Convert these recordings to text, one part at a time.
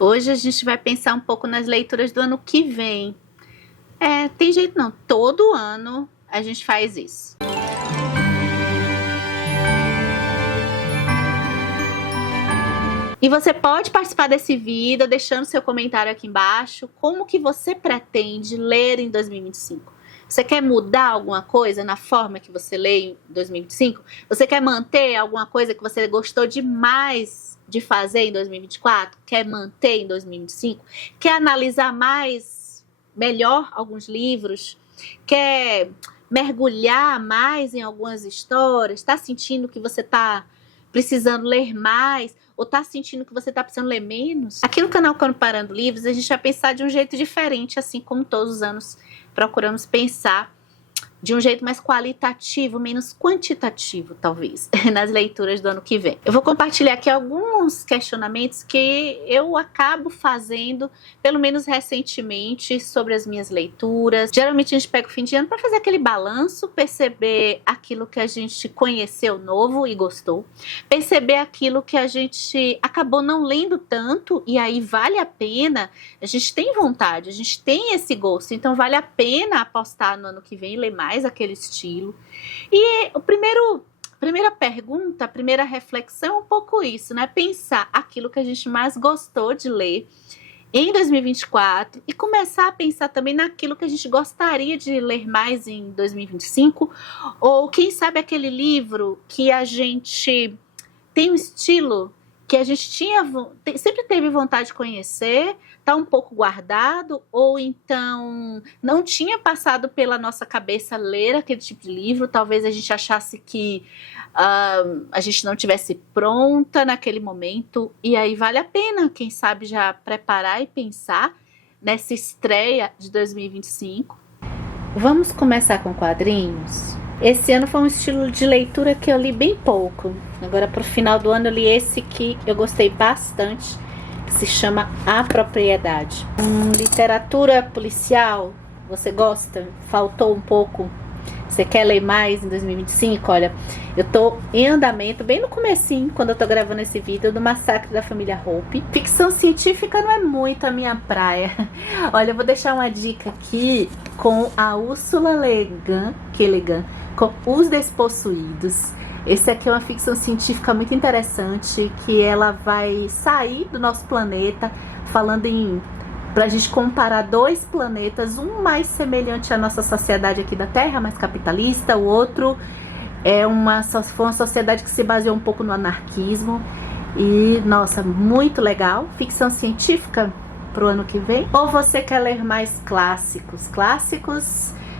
Hoje a gente vai pensar um pouco nas leituras do ano que vem. Tem jeito não, todo ano a gente faz isso. E você pode participar desse vídeo deixando seu comentário aqui embaixo. Como que você pretende ler em 2025? Você quer mudar alguma coisa na forma que você lê em 2025? Você quer manter alguma coisa que você gostou demais de fazer em 2024? Quer manter em 2025? Quer analisar melhor alguns livros? Quer mergulhar mais em algumas histórias? Está sentindo que você está precisando ler mais? Ou tá sentindo que você tá precisando ler menos? Aqui no canal Comparando Livros, a gente vai pensar de um jeito diferente, assim como todos os anos procuramos pensar de um jeito mais qualitativo, menos quantitativo, talvez, nas leituras do ano que vem. Eu vou compartilhar aqui alguns questionamentos que eu acabo fazendo, pelo menos recentemente, sobre as minhas leituras. Geralmente a gente pega o fim de ano para fazer aquele balanço, perceber aquilo que a gente conheceu novo e gostou, perceber aquilo que a gente acabou não lendo tanto e aí vale a pena, a gente tem vontade, a gente tem esse gosto, então vale a pena apostar no ano que vem e ler mais aquele estilo. E a primeira pergunta, a primeira reflexão é um pouco isso, né? Pensar aquilo que a gente mais gostou de ler em 2024 e começar a pensar também naquilo que a gente gostaria de ler mais em 2025, ou quem sabe aquele livro que a gente tem um estilo que a gente sempre teve vontade de conhecer, está um pouco guardado, ou então não tinha passado pela nossa cabeça ler aquele tipo de livro, talvez a gente achasse que a gente não tivesse pronta naquele momento, e aí vale a pena, quem sabe, já preparar e pensar nessa estreia de 2025. Vamos começar com quadrinhos? Esse ano foi um estilo de leitura que eu li bem pouco. Agora, para o final do ano, eu li esse que eu gostei bastante, que se chama A Propriedade. Literatura policial, você gosta? Faltou um pouco? Você quer ler mais em 2025? Olha, eu tô em andamento, bem no comecinho, quando eu tô gravando esse vídeo, do Massacre da Família Hope. Ficção científica não é muito a minha praia. Olha, eu vou deixar uma dica aqui com a Ursula Le Guin, com Os Despossuídos. Esse aqui é uma ficção científica muito interessante, que ela vai sair do nosso planeta, falando pra gente comparar dois planetas, um mais semelhante à nossa sociedade aqui da Terra, mais capitalista, o outro foi uma sociedade que se baseou um pouco no anarquismo. E, nossa, muito legal. Ficção científica pro ano que vem. Ou você quer ler mais clássicos?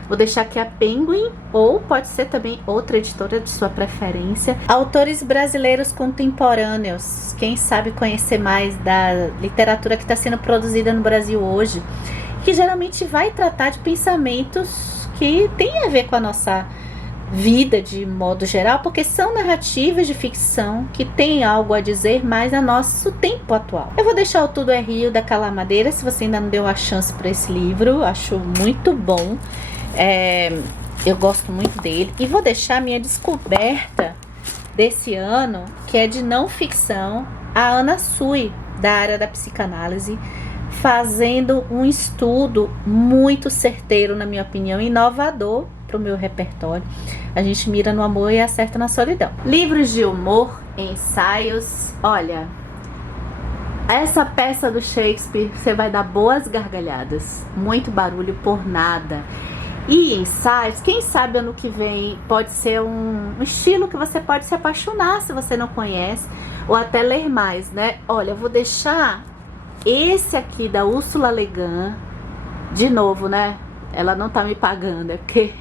Vou deixar aqui a Penguin, ou pode ser também outra editora de sua preferência. Autores brasileiros contemporâneos, quem sabe conhecer mais da literatura que está sendo produzida no Brasil hoje, que geralmente vai tratar de pensamentos que tem a ver com a nossa vida de modo geral, porque são narrativas de ficção que têm algo a dizer mais a nosso tempo atual. Eu vou deixar o Tudo é Rio, da Carla Madeira, se você ainda não deu a chance para esse livro, acho muito bom. Eu gosto muito dele. E vou deixar a minha descoberta desse ano, que é de não ficção, a Ana Sui, da área da psicanálise, fazendo um estudo muito certeiro, na minha opinião, inovador para o meu repertório. A gente mira no amor e acerta na solidão. Livros de humor, ensaios. Olha, essa peça do Shakespeare, você vai dar boas gargalhadas, muito barulho por nada. E ensaios, quem sabe ano que vem pode ser um estilo que você pode se apaixonar se você não conhece, ou até ler mais, né? Olha, eu vou deixar esse aqui da Ursula Le Guin, de novo, né? Ela não tá me pagando, porque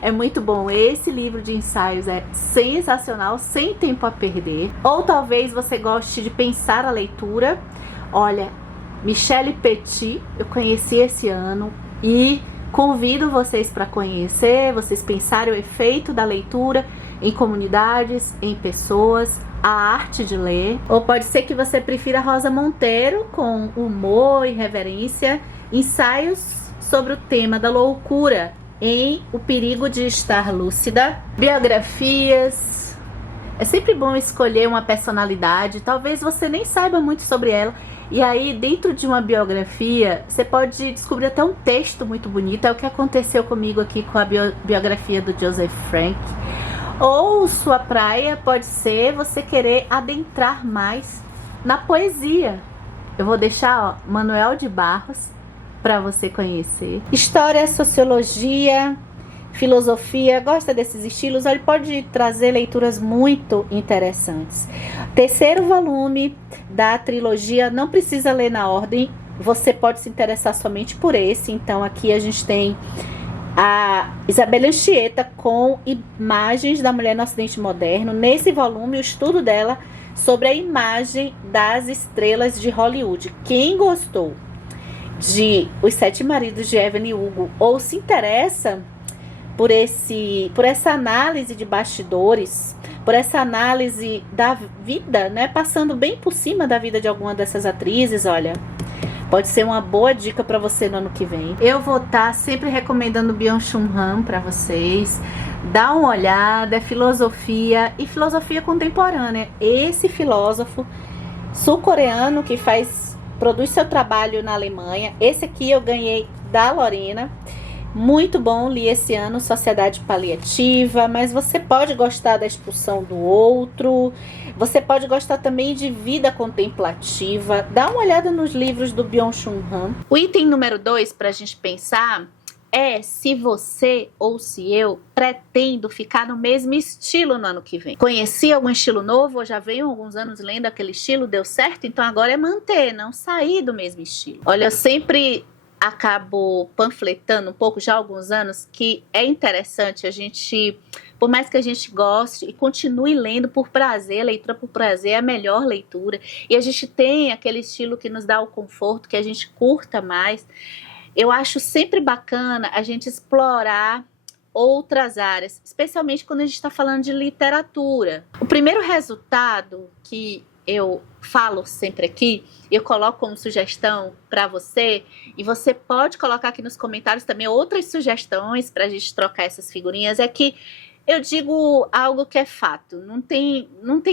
é muito bom. Esse livro de ensaios é sensacional, sem tempo a perder. Ou talvez você goste de pensar a leitura. Olha, Michelle Petit, eu conheci esse ano e convido vocês para conhecer, vocês pensarem o efeito da leitura em comunidades, em pessoas, a arte de ler. Ou pode ser que você prefira Rosa Monteiro, com humor e reverência, ensaios sobre o tema da loucura em O Perigo de Estar Lúcida. Biografias. É sempre bom escolher uma personalidade, talvez você nem saiba muito sobre ela, E aí, dentro de uma biografia, você pode descobrir até um texto muito bonito. É o que aconteceu comigo aqui com a biografia do Joseph Frank. Ou sua praia pode ser você querer adentrar mais na poesia. Eu vou deixar, ó, Manuel de Barros para você conhecer. História, sociologia, filosofia, gosta desses estilos? Ele pode trazer leituras muito interessantes. Terceiro volume da trilogia, não precisa ler na ordem, você pode se interessar somente por esse. Então aqui a gente tem a Isabella Anchieta com imagens da mulher no Ocidente Moderno. Nesse volume, o estudo dela sobre a imagem das estrelas de Hollywood. Quem gostou de Os Sete Maridos de Evelyn Hugo ou se interessa por essa análise de bastidores, por essa análise da vida, né, passando bem por cima da vida de alguma dessas atrizes, olha, pode ser uma boa dica para você no ano que vem. Eu vou estar sempre recomendando Byung-Chul Han para vocês. Dá uma olhada, é filosofia e filosofia contemporânea. Esse filósofo sul-coreano que produz seu trabalho na Alemanha. Esse aqui eu ganhei da Lorena. Muito bom, li esse ano Sociedade Paliativa, mas você pode gostar da expulsão do outro, você pode gostar também de Vida Contemplativa. Dá uma olhada nos livros do Byung-Chul Han. O item número 2 para a gente pensar é se você ou se eu pretendo ficar no mesmo estilo no ano que vem. Conheci algum estilo novo, ou já venho alguns anos lendo aquele estilo, deu certo, então agora é manter, não sair do mesmo estilo. Olha, eu sempre acabo panfletando um pouco já há alguns anos que é interessante a gente, por mais que a gente goste e continue lendo por prazer, a leitura por prazer é a melhor leitura, e a gente tem aquele estilo que nos dá o conforto, que a gente curta mais. Eu acho sempre bacana a gente explorar outras áreas, especialmente quando a gente está falando de literatura. O primeiro resultado que eu falo sempre aqui, eu coloco como sugestão para você, e você pode colocar aqui nos comentários também outras sugestões para a gente trocar essas figurinhas, é que eu digo algo que é fato, não tem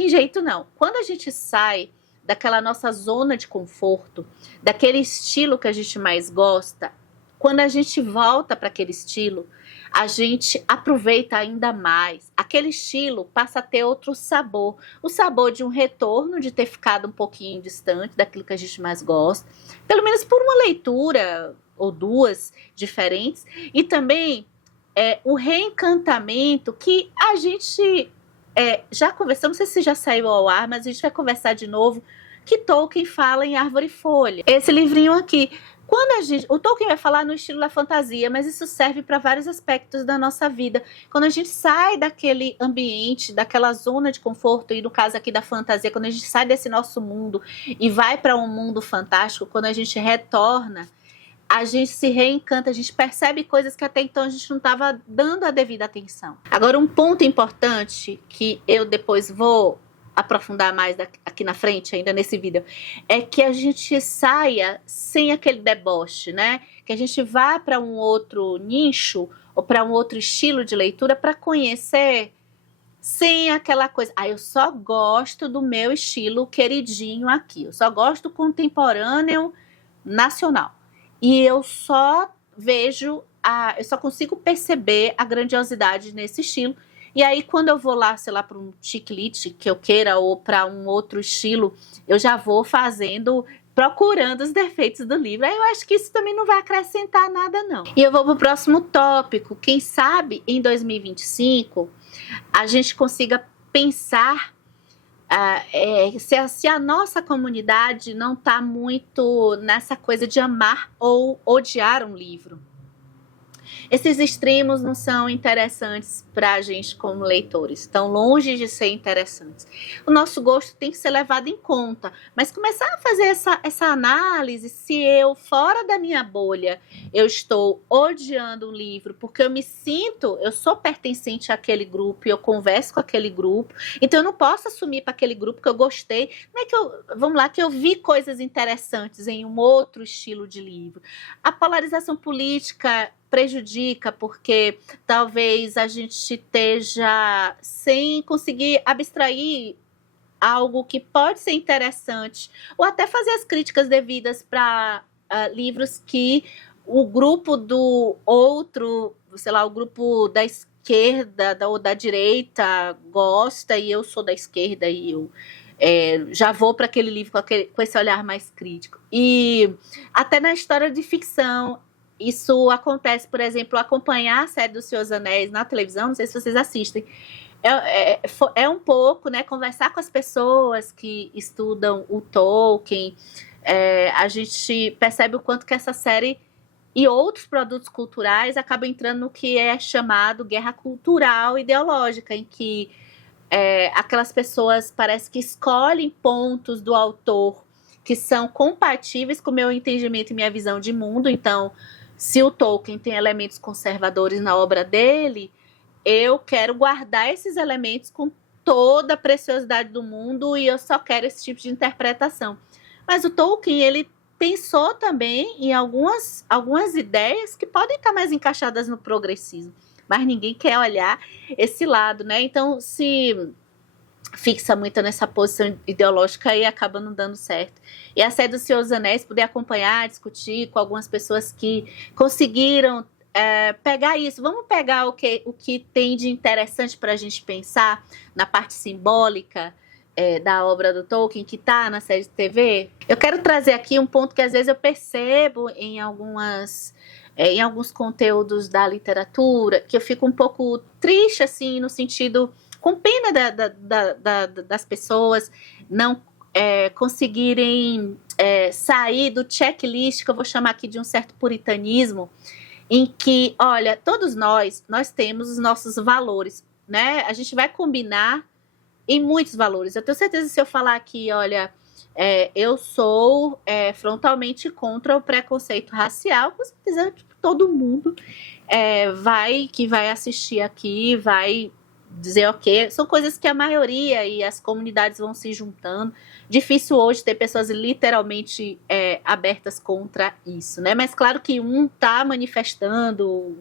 jeito não. Quando a gente sai daquela nossa zona de conforto, daquele estilo que a gente mais gosta, quando a gente volta para aquele estilo, a gente aproveita ainda mais. Aquele estilo passa a ter outro sabor. O sabor de um retorno, de ter ficado um pouquinho distante daquilo que a gente mais gosta. Pelo menos por uma leitura ou duas diferentes. E também o reencantamento que a gente já conversou, não sei se já saiu ao ar, mas a gente vai conversar de novo, que Tolkien fala em Árvore e Folha. Esse livrinho aqui. O Tolkien vai falar no estilo da fantasia, mas isso serve para vários aspectos da nossa vida. Quando a gente sai daquele ambiente, daquela zona de conforto, e no caso aqui da fantasia, quando a gente sai desse nosso mundo e vai para um mundo fantástico, quando a gente retorna, a gente se reencanta, a gente percebe coisas que até então a gente não estava dando a devida atenção. Agora, um ponto importante que eu depois vou aprofundar mais aqui na frente, ainda nesse vídeo, é que a gente saia sem aquele deboche, né? Que a gente vá para um outro nicho ou para um outro estilo de leitura para conhecer sem aquela coisa, eu só gosto do meu estilo queridinho aqui, eu só gosto do contemporâneo nacional. E eu só eu só consigo perceber a grandiosidade nesse estilo. E aí, quando eu vou lá, sei lá, para um chick lit que eu queira, ou para um outro estilo, eu já vou procurando os defeitos do livro. Aí eu acho que isso também não vai acrescentar nada, não. E eu vou para o próximo tópico. Quem sabe, em 2025, a gente consiga pensar se a nossa comunidade não está muito nessa coisa de amar ou odiar um livro. Esses extremos não são interessantes para a gente como leitores, estão longe de ser interessantes. O nosso gosto tem que ser levado em conta, mas começar a fazer essa análise, se eu, fora da minha bolha, eu estou odiando um livro, porque eu sou pertencente àquele grupo, e eu converso com aquele grupo, então eu não posso assumir para aquele grupo que eu gostei, não é que eu vi coisas interessantes em um outro estilo de livro. A polarização política prejudica, porque talvez a gente esteja sem conseguir abstrair algo que pode ser interessante, ou até fazer as críticas devidas para livros que o grupo do outro, sei lá, o grupo da esquerda ou da direita gosta, e eu sou da esquerda e eu já vou para aquele livro com esse olhar mais crítico. E até na história de ficção, isso acontece, por exemplo, acompanhar a série do Senhor dos Anéis na televisão, não sei se vocês assistem, é um pouco, né, conversar com as pessoas que estudam o Tolkien. A gente percebe o quanto que essa série e outros produtos culturais acabam entrando no que é chamado guerra cultural ideológica, em que aquelas pessoas parece que escolhem pontos do autor que são compatíveis com o meu entendimento e minha visão de mundo. Então, se o Tolkien tem elementos conservadores na obra dele, eu quero guardar esses elementos com toda a preciosidade do mundo e eu só quero esse tipo de interpretação. Mas o Tolkien, ele pensou também em algumas ideias que podem estar mais encaixadas no progressismo, mas ninguém quer olhar esse lado, né? Então, se fixa muito nessa posição ideológica e acaba não dando certo. E a série do Senhor dos Anéis, poder acompanhar, discutir com algumas pessoas que conseguiram pegar isso. Vamos pegar o que tem de interessante para a gente pensar na parte simbólica da obra do Tolkien, que está na série de TV. Eu quero trazer aqui um ponto que às vezes eu percebo em alguns conteúdos da literatura, que eu fico um pouco triste, assim, no sentido, com pena das pessoas não conseguirem sair do checklist, que eu vou chamar aqui de um certo puritanismo, em que, olha, todos nós temos os nossos valores, né? A gente vai combinar em muitos valores. Eu tenho certeza que se eu falar aqui, olha, eu sou frontalmente contra o preconceito racial, com certeza todo mundo que vai assistir aqui vai dizer ok. São coisas que a maioria e as comunidades vão se juntando. Difícil hoje ter pessoas literalmente abertas contra isso, né? Mas claro que um está manifestando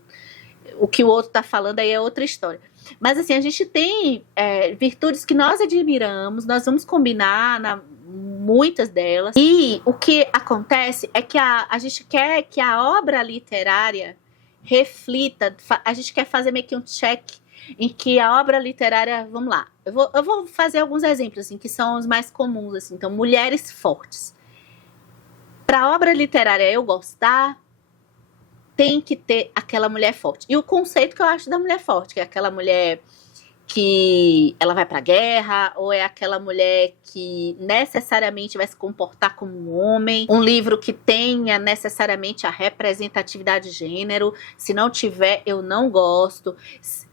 o que o outro está falando, aí é outra história. Mas assim, a gente tem virtudes que nós admiramos, nós vamos combinar muitas delas. E o que acontece é que a gente quer que a obra literária reflita, a gente quer fazer meio que um check em que a obra literária, vamos lá, eu vou fazer alguns exemplos assim, que são os mais comuns, assim. Então, mulheres fortes. Para a obra literária eu gostar, tem que ter aquela mulher forte. E o conceito que eu acho da mulher forte, que é aquela mulher que ela vai para a guerra, ou é aquela mulher que necessariamente vai se comportar como um homem, um livro que tenha necessariamente a representatividade de gênero. Se não tiver, eu não gosto.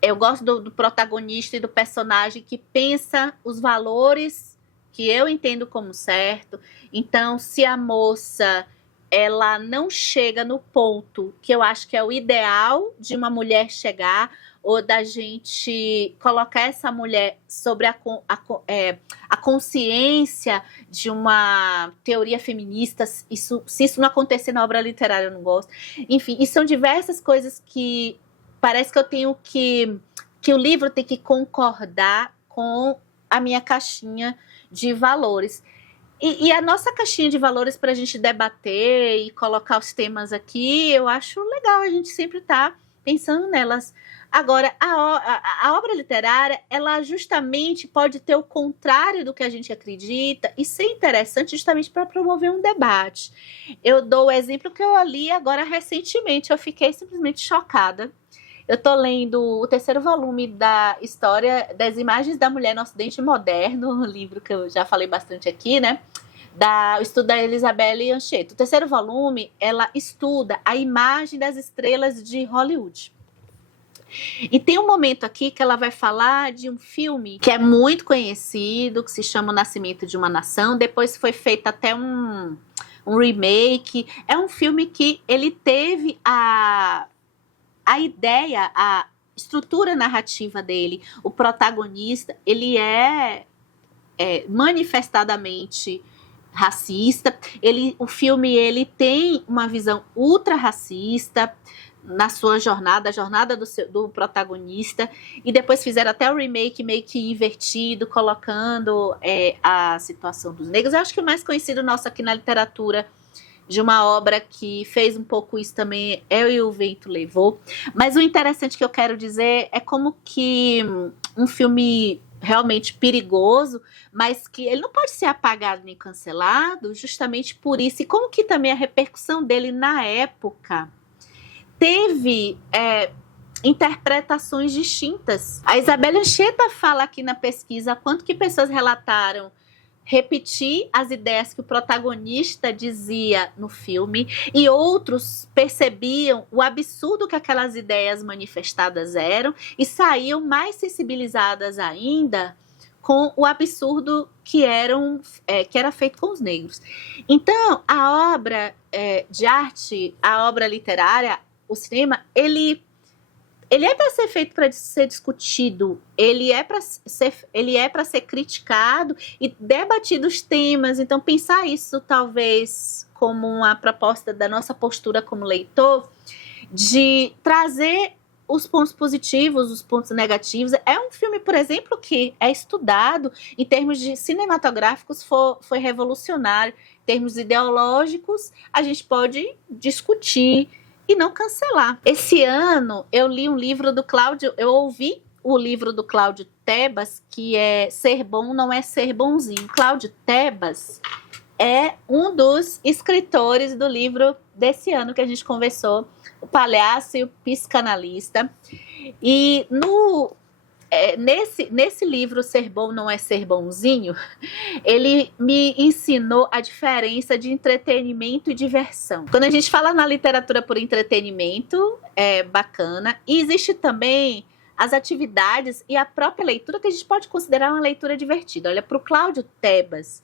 Eu gosto do protagonista e do personagem que pensa os valores que eu entendo como certo. Então, se a moça ela não chega no ponto que eu acho que é o ideal de uma mulher chegar, ou da gente colocar essa mulher sobre a consciência de uma teoria feminista, se isso não acontecer na obra literária, eu não gosto. Enfim, e são diversas coisas que parece que eu tenho que o livro tem que concordar com a minha caixinha de valores. E a nossa caixinha de valores para a gente debater e colocar os temas aqui, eu acho legal a gente sempre estar pensando nelas. Agora, a obra literária, ela justamente pode ter o contrário do que a gente acredita e ser interessante justamente para promover um debate. Eu dou o exemplo que eu li agora recentemente, eu fiquei simplesmente chocada. Eu estou lendo o 3º volume da História das Imagens da Mulher no Ocidente Moderno, um livro que eu já falei bastante aqui, né? O estudo da Elizabeth Ancheto. O 3º volume, ela estuda a imagem das estrelas de Hollywood. E tem um momento aqui que ela vai falar de um filme que é muito conhecido, que se chama O Nascimento de uma Nação. Depois foi feito até um remake. É um filme que ele teve a ideia, a estrutura narrativa dele, o protagonista, ele é manifestadamente racista. O filme ele tem uma visão ultra racista. na sua jornada, a jornada do protagonista, e depois fizeram até o remake meio que invertido, colocando a situação dos negros. Eu acho que o mais conhecido nosso aqui na literatura, de uma obra que fez um pouco isso também, é E o Vento Levou. Mas o interessante que eu quero dizer é como que um filme realmente perigoso, mas que ele não pode ser apagado nem cancelado, justamente por isso, e como que também a repercussão dele na época teve interpretações distintas. A Isabelle Anchieta fala aqui na pesquisa quanto que pessoas relataram repetir as ideias que o protagonista dizia no filme, e outros percebiam o absurdo que aquelas ideias manifestadas eram e saíam mais sensibilizadas ainda com o absurdo que era feito com os negros. Então, a obra de arte, a obra literária, o cinema, ele é para ser feito para ser discutido, ele é para ser criticado e debatido os temas. Então, pensar isso talvez como uma proposta da nossa postura como leitor, de trazer os pontos positivos, os pontos negativos. É um filme, por exemplo, que é estudado em termos de cinematográficos, foi revolucionário. Em termos ideológicos, a gente pode discutir e não cancelar. Esse ano eu li um livro do Cláudio, eu ouvi o livro do Cláudio Tebas, que é Ser Bom Não É Ser Bonzinho. Cláudio Tebas é um dos escritores do livro desse ano que a gente conversou, O Palhaço e o Psicanalista. E nesse livro, Ser Bom Não É Ser Bonzinho, ele me ensinou a diferença de entretenimento e diversão. Quando a gente fala na literatura por entretenimento, é bacana. E existe também as atividades e a própria leitura que a gente pode considerar uma leitura divertida. Olha, para o Cláudio Tebas,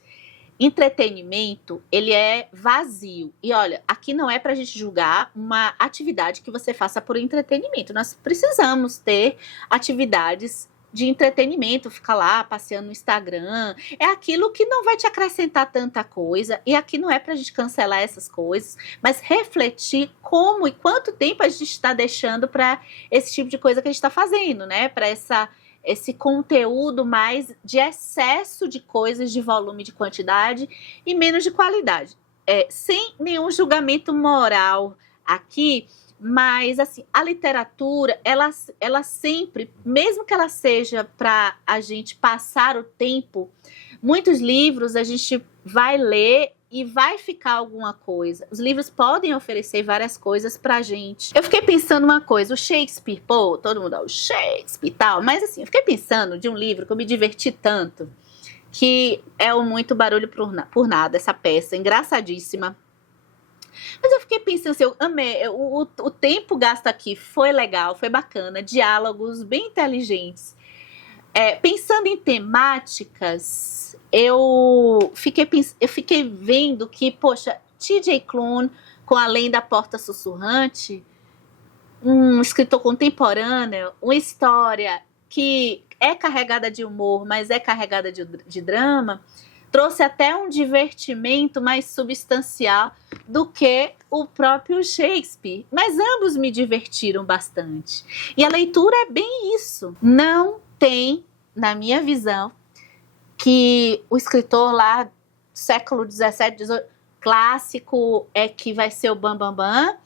entretenimento, ele é vazio. E olha, aqui não é para a gente julgar uma atividade que você faça por entretenimento. Nós precisamos ter atividades de entretenimento, ficar lá passeando no Instagram. É aquilo que não vai te acrescentar tanta coisa. E aqui não é para a gente cancelar essas coisas, mas refletir como e quanto tempo a gente está deixando para esse tipo de coisa que a gente está fazendo, né? Para esse conteúdo mais de excesso de coisas, de volume, de quantidade e menos de qualidade. Sem nenhum julgamento moral aqui, mas assim, a literatura, ela sempre, mesmo que ela seja para a gente passar o tempo, muitos livros a gente vai ler e vai ficar alguma coisa. Os livros podem oferecer várias coisas pra gente. Eu fiquei pensando uma coisa, o Shakespeare, pô, todo mundo, o Shakespeare e tal, mas assim, eu fiquei pensando de um livro que eu me diverti tanto, que é o Muito Barulho por Nada, essa peça, engraçadíssima. Mas eu fiquei pensando assim, eu amei, o tempo gasto aqui foi legal, foi bacana, diálogos bem inteligentes. Pensando em temáticas, eu fiquei vendo que, poxa, T.J. Klune, com Além da Porta Sussurrante, um escritor contemporâneo, uma história que é carregada de humor, mas é carregada de drama, trouxe até um divertimento mais substancial do que o próprio Shakespeare. Mas ambos me divertiram bastante. E a leitura é bem isso. Não tem, na minha visão, que o escritor lá do século XVII, XVIII, clássico é que vai ser o Bam,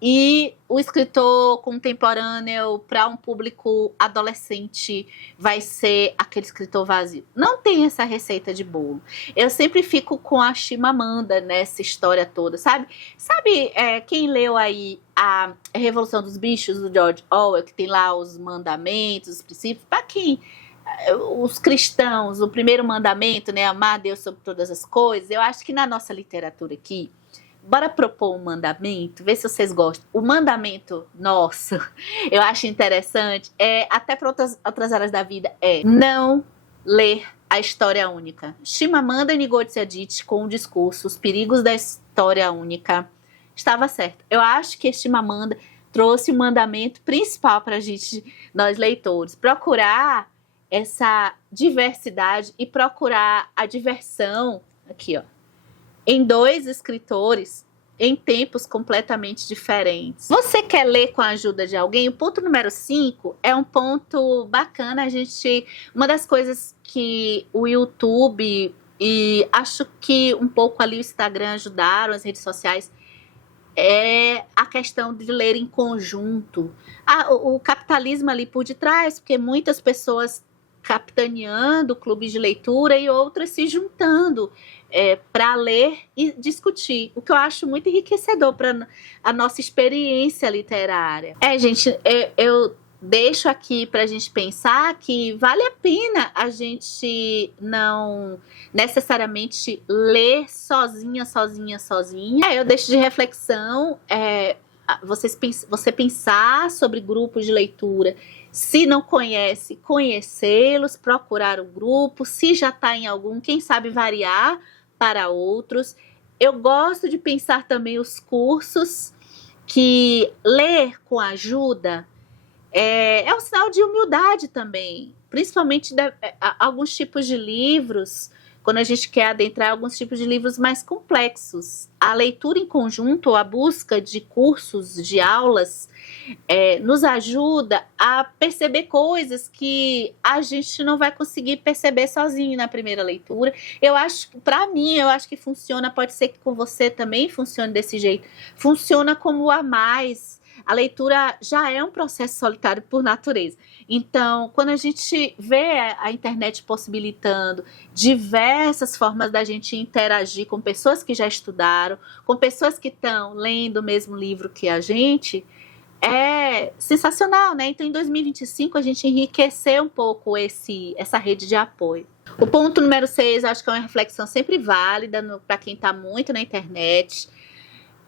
e o escritor contemporâneo para um público adolescente vai ser aquele escritor vazio. Não tem essa receita de bolo. Eu sempre fico com a Chimamanda nessa história toda, sabe? Sabe quem leu aí a Revolução dos Bichos, do George Orwell, que tem lá os mandamentos, os princípios? Para quem? Os cristãos, o primeiro mandamento, né? Amar a Deus sobre todas as coisas. Eu acho que na nossa literatura aqui, bora propor um mandamento, ver se vocês gostam. O mandamento nosso, eu acho interessante, até para outras áreas da vida, não ler a história única. Chimamanda Ngozi Adichie, com o discurso Os Perigos da História Única, estava certo. Eu acho que Chimamanda trouxe o mandamento principal para a gente, nós leitores, procurar essa diversidade e procurar a diversão, aqui ó, em dois escritores em tempos completamente diferentes. Você quer ler com a ajuda de alguém? O ponto número 5 é um ponto bacana. Uma das coisas que o YouTube e acho que um pouco ali o Instagram ajudaram, as redes sociais, é a questão de ler em conjunto. O capitalismo ali por detrás, porque muitas pessoas capitaneando clubes de leitura e outras se juntando para ler e discutir, o que eu acho muito enriquecedor para a nossa experiência literária. Gente, eu deixo aqui para a gente pensar que vale a pena a gente não necessariamente ler sozinha. Eu deixo de reflexão você pensar sobre grupos de leitura. Se não conhece, conhecê-los, procurar um grupo. Se já está em algum, quem sabe variar para outros. Eu gosto de pensar também os cursos, que ler com ajuda é um sinal de humildade também. Principalmente alguns tipos de livros, quando a gente quer adentrar alguns tipos de livros mais complexos. A leitura em conjunto, a busca de cursos, de aulas, nos ajuda a perceber coisas que a gente não vai conseguir perceber sozinho na primeira leitura. Para mim, eu acho que funciona, pode ser que com você também funcione desse jeito. Funciona como a mais. A leitura já é um processo solitário por natureza. Então, quando a gente vê a internet possibilitando diversas formas da gente interagir com pessoas que já estudaram, com pessoas que estão lendo o mesmo livro que a gente, é sensacional, né? Então, em 2025, a gente enriqueceu um pouco essa rede de apoio. O ponto número 6, acho que é uma reflexão sempre válida para quem está muito na internet.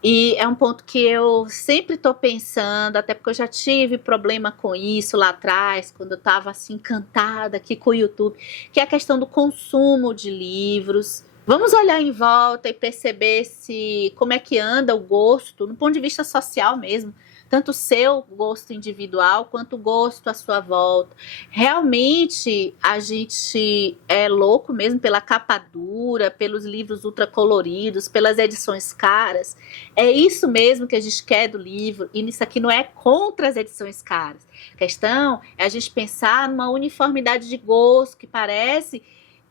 E é um ponto que eu sempre estou pensando, até porque eu já tive problema com isso lá atrás, quando eu estava assim encantada aqui com o YouTube, que é a questão do consumo de livros. Vamos olhar em volta e perceber como é que anda o gosto, no ponto de vista social mesmo, tanto o seu gosto individual quanto o gosto à sua volta. Realmente a gente é louco mesmo pela capa dura, pelos livros ultra coloridos, pelas edições caras. É isso mesmo que a gente quer do livro, e isso aqui não é contra as edições caras. A questão é a gente pensar numa uniformidade de gosto que parece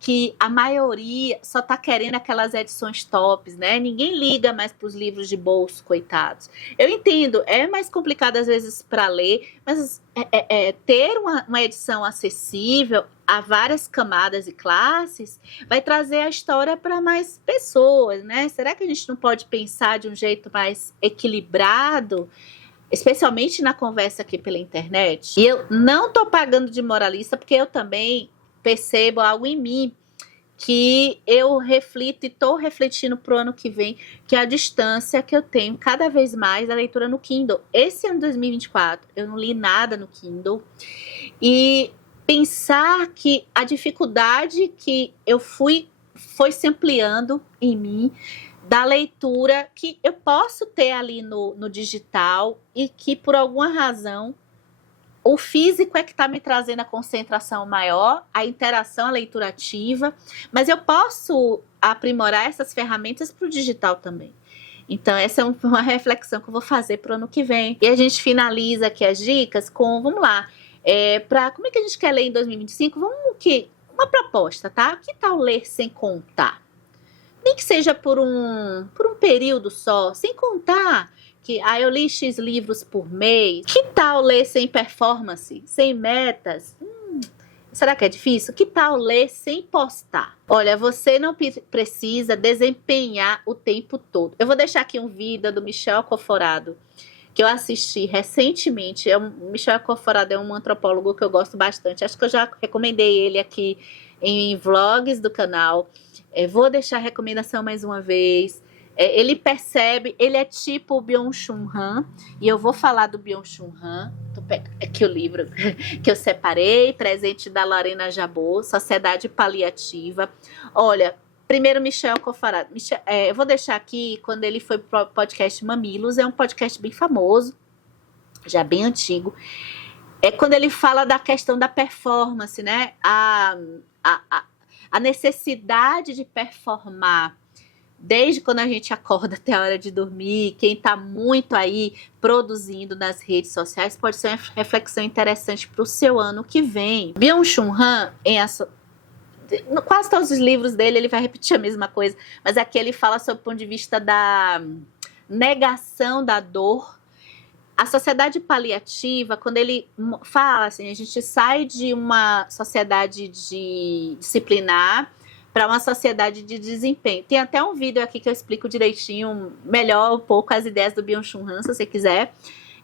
que a maioria só está querendo aquelas edições tops, né? Ninguém liga mais para os livros de bolso, coitados. Eu entendo, é mais complicado às vezes para ler, mas ter uma edição acessível a várias camadas e classes vai trazer a história para mais pessoas, né? Será que a gente não pode pensar de um jeito mais equilibrado, especialmente na conversa aqui pela internet? E eu não estou pagando de moralista, porque eu também percebo algo em mim que eu reflito e estou refletindo para o ano que vem, que é a distância que eu tenho cada vez mais da leitura no Kindle. Esse ano de 2024 eu não li nada no Kindle, e pensar que a dificuldade que foi se ampliando em mim da leitura que eu posso ter ali no digital, e que por alguma razão o físico é que está me trazendo a concentração maior, a interação, a leitura ativa, mas eu posso aprimorar essas ferramentas para o digital também. Então, essa é uma reflexão que eu vou fazer para o ano que vem. E a gente finaliza aqui as dicas com, vamos lá, como é que a gente quer ler em 2025? Uma proposta, tá? Que tal ler sem contar? Nem que seja por um período só, sem contar que eu li X livros por mês. Que tal ler sem performance, sem metas? Será que é difícil? Que tal ler sem postar? Olha, você não precisa desempenhar o tempo todo. Eu vou deixar aqui um vídeo do Michel Coforado, que eu assisti recentemente. O Michel Coforado é um antropólogo que eu gosto bastante. Acho que eu já recomendei ele aqui em vlogs do canal. Vou deixar a recomendação mais uma vez. Ele percebe, ele é tipo o Byung-Chul Han, e eu vou falar do Byung-Chul Han, aqui o livro que eu separei, presente da Lorena Jabot, Sociedade Paliativa. Olha, primeiro Michel Coforado, eu vou deixar aqui, quando ele foi pro podcast Mamilos, é um podcast bem famoso, já bem antigo, quando ele fala da questão da performance, né, a necessidade de performar desde quando a gente acorda até a hora de dormir, quem está muito aí produzindo nas redes sociais, pode ser uma reflexão interessante para o seu ano que vem. Byung-Chul Han, quase todos os livros dele, ele vai repetir a mesma coisa, mas aqui ele fala sobre o ponto de vista da negação da dor. A sociedade paliativa, quando ele fala assim, a gente sai de uma sociedade disciplinar para uma sociedade de desempenho. Tem até um vídeo aqui que eu explico direitinho, melhor um pouco as ideias do Byung-Chul Han, se você quiser.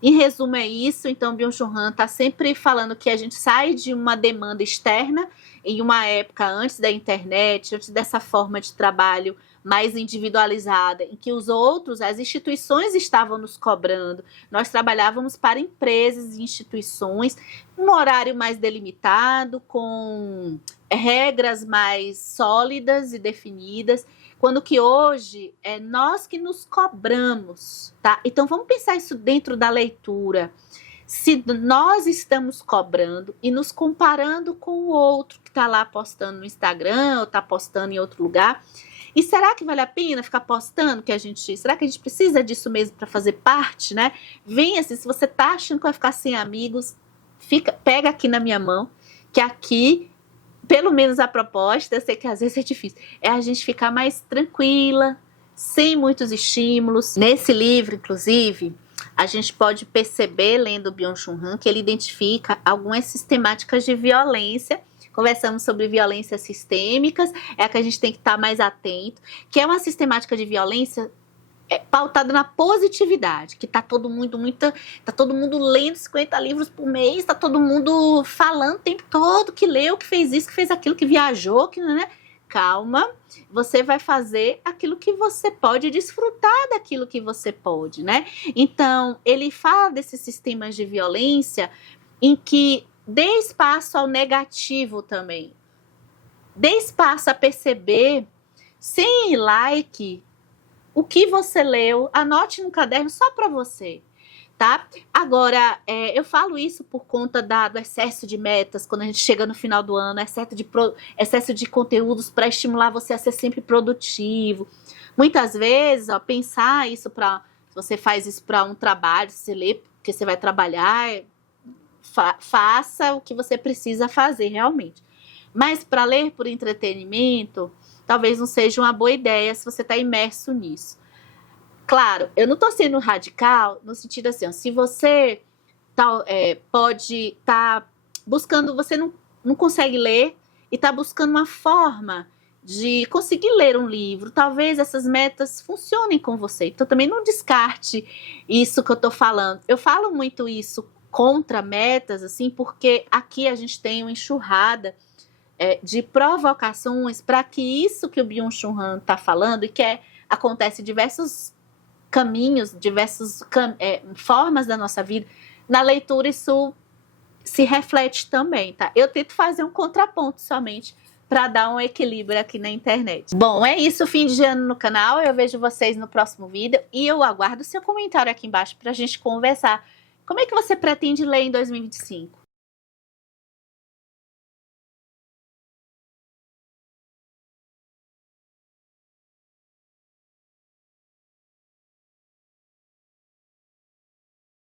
Em resumo é isso, então Byung-Chul Han está sempre falando que a gente sai de uma demanda externa em uma época antes da internet, antes dessa forma de trabalho mais individualizada, em que os outros, as instituições estavam nos cobrando. Nós trabalhávamos para empresas e instituições, um horário mais delimitado, com regras mais sólidas e definidas, quando que hoje é nós que nos cobramos, tá? Então vamos pensar isso dentro da leitura. Se nós estamos cobrando e nos comparando com o outro que está lá postando no Instagram ou está postando em outro lugar, e será que vale a pena ficar postando será que a gente precisa disso mesmo para fazer parte, né? Venha assim, se você tá achando que vai ficar sem amigos, pega aqui na minha mão, que aqui, pelo menos a proposta, eu sei que às vezes é difícil, é a gente ficar mais tranquila, sem muitos estímulos. Nesse livro, inclusive, a gente pode perceber, lendo o Byung-Chul Han, que ele identifica algumas sistemáticas de violência. Conversamos sobre violências sistêmicas, é a que a gente tem que estar mais atento, que é uma sistemática de violência pautada na positividade, que tá todo mundo lendo 50 livros por mês, tá todo mundo falando o tempo todo que leu, que fez isso, que fez aquilo, que viajou, que, né? Calma, você vai fazer aquilo que você pode, desfrutar daquilo que você pode, né? Então, ele fala desses sistemas de violência em que dê espaço ao negativo também. Dê espaço a perceber, sem like, o que você leu. Anote no caderno só para você, tá? Agora, eu falo isso por conta do excesso de metas, quando a gente chega no final do ano, excesso de conteúdos para estimular você a ser sempre produtivo. Muitas vezes, pensar isso se você faz isso para um trabalho, se você lê porque você vai trabalhar, faça o que você precisa fazer realmente. Mas para ler por entretenimento, talvez não seja uma boa ideia se você está imerso nisso. Claro, eu não estou sendo radical no sentido assim, se você pode estar buscando, você não consegue ler e está buscando uma forma de conseguir ler um livro, talvez essas metas funcionem com você. Então também não descarte isso que eu estou falando. Eu falo muito isso contra metas, assim, porque aqui a gente tem uma enxurrada de provocações para que isso que o Byung-Chul Han está falando, e que acontece em diversos caminhos, diversas formas da nossa vida, na leitura isso se reflete também, tá? Eu tento fazer um contraponto somente para dar um equilíbrio aqui na internet. Bom, é isso, fim de ano no canal. Eu vejo vocês no próximo vídeo e eu aguardo seu comentário aqui embaixo para a gente conversar. Como é que você pretende ler em 2025?